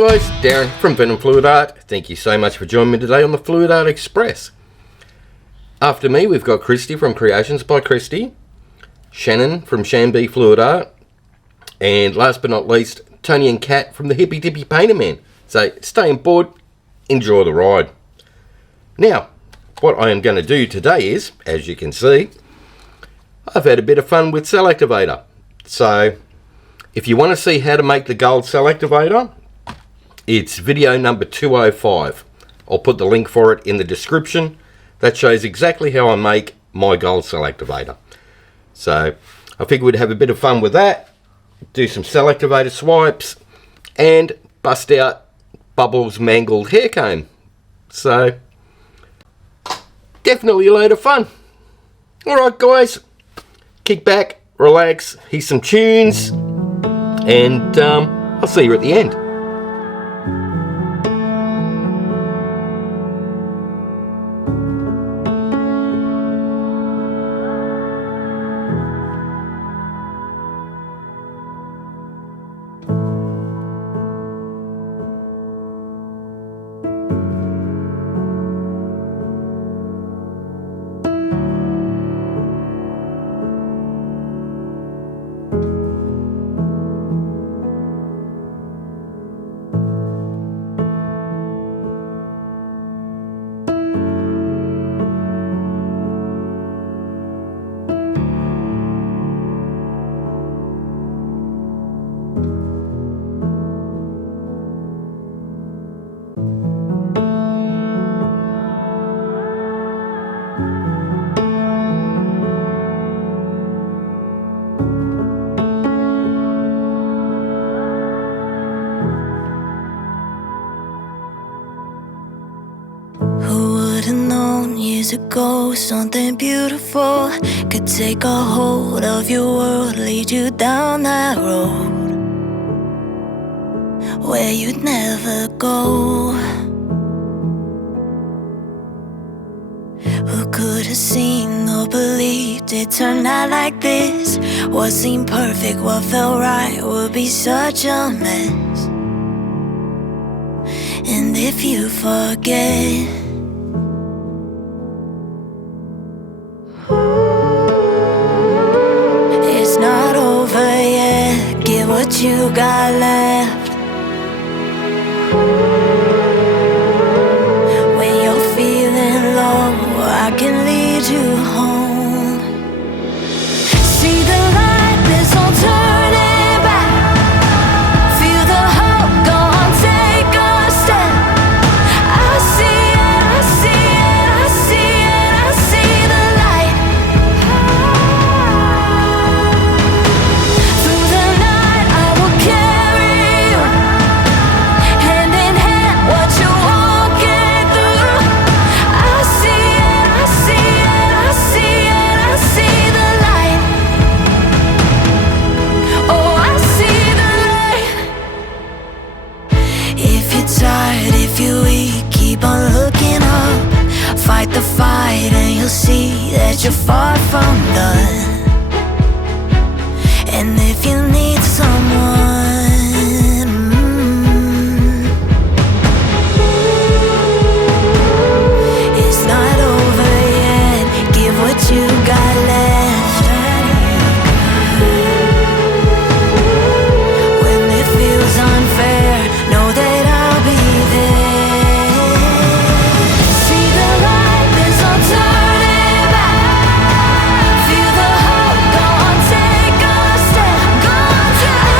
guys, Darren from venomfluidart. Thank you so much for joining me today on the Fluid Art Express. After me we've got Kristey from Creations by Kristey, Shannon from ShanB Fluid Art, and last but not least, Tony and Kat from the Hippy Dippy Painter Man. So stay on board, enjoy the ride. Now, what I am going to do today is, as you can see, I've had a bit of fun with Cell Activator. So if you want to see how to make the gold Cell Activator, it's video number 205. I'll put the link for it in the description. That shows exactly how I make my gold Cell Activator. So I figured we'd have a bit of fun with that, do some Cell Activator swipes, and bust out Bubbles' mangled hair comb. So definitely a load of fun. Alright guys, kick back, relax, hear some tunes, and I'll see you at the end. Years ago, something beautiful could take a hold of your world, lead you down that road where you'd never go. Who could have seen or believed it turned out like this? What seemed perfect, what felt right would be such a mess. And if you forget, what you got left. When you're feeling low, I can lead you home. See the light, there's no turning back. Feel the hope, go on, take a step. I see it, I see it, I see it, I see the light. Through the night I will carry you, hand in hand, what you're walking through. I see it, I see it, I see it, I see the light. Oh, I see the light. If you're tired, if you're weak, keep on looking up. Fight the fight and you'll see that you're far from done. And if you need someone, it's not over yet. Give what you got left. When it feels unfair, know that I'll be there. See the light, there's no turning back. Feel the hope, go on, take a step. Go on, take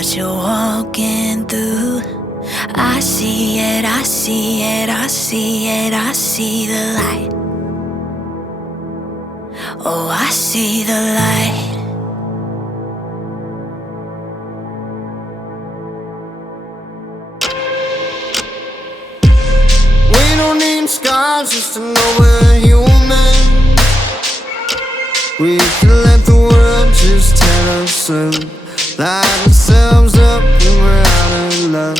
what you're walking through. I see it, I see it, I see it, I see the light. Oh, I see the light. We don't need scars just to know we're human. We can let the world just tear us up, light ourselves up when we're out of luck.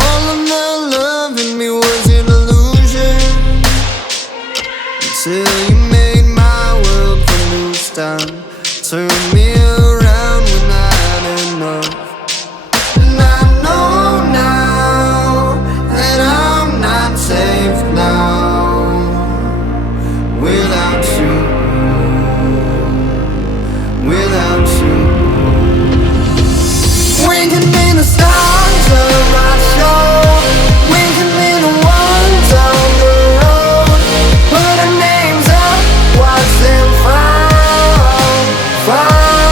All of the love in me was an illusion, until you made my world come loose down, turned me around when I had enough. And I know now that I'm not safe now without you, without you. We can be the stars of our show, we can be the ones on the road, put our names up, watch them fall, fall.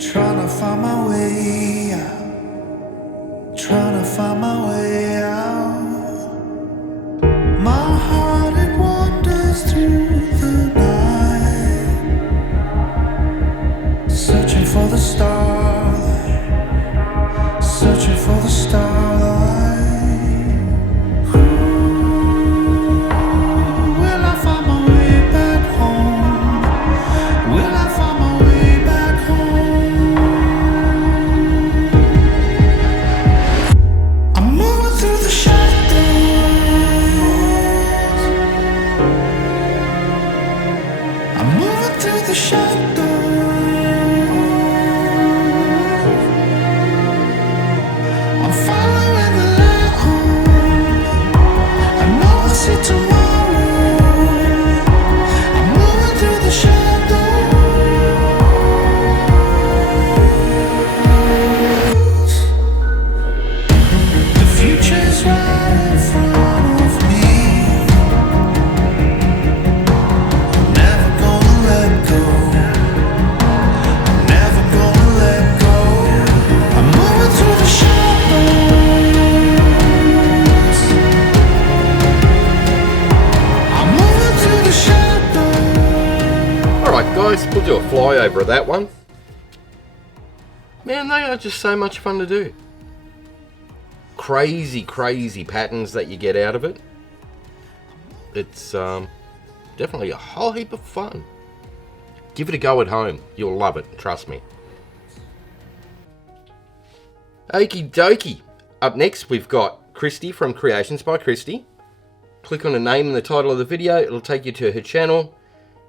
Trying to find my way out. Trying to find my way out. My heart, it wanders through the night, searching for the starlight, searching for the starlight. Will I find my way back home? Will I find my way back home? I'm moving through the shadows. I'm moving through the shadows. I'm following the light home. I know I'll see tomorrow. I'm moving through the shadows. The future's right in front of me. Never gonna let go. Never gonna let go. I'm moving through the shadows. I'm moving through the shadows. Alright guys, we'll do a flyover of that one. Man, they are just so much fun to do. Crazy, crazy patterns that you get out of it. It's definitely a whole heap of fun. Give it a go at home. You'll love it, trust me. Okie dokie. Up next, we've got Kristey from Creations by Kristey. Click on the name and the title of the video. It'll take you to her channel.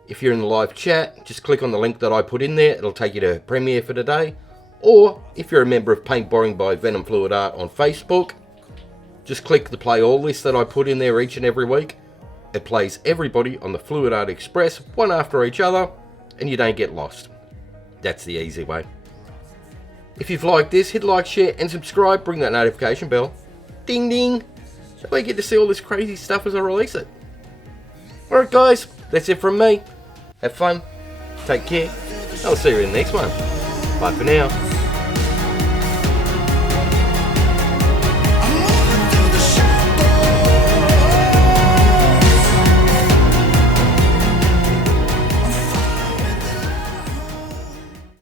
If you're in the live chat, just click on the link that I put in there. It'll take you to her premiere for today. Or if you're a member of Paint Boring by venomfluidart on Facebook, just click the play all list that I put in there each and every week. It plays everybody on the Fluid Art Express, one after each other, and you don't get lost. That's the easy way. If you've liked this, hit like, share, and subscribe. Bring that notification bell. Ding ding. That way you get to see all this crazy stuff as I release it. Alright guys, that's it from me. Have fun. Take care. I'll see you in the next one. Bye for now.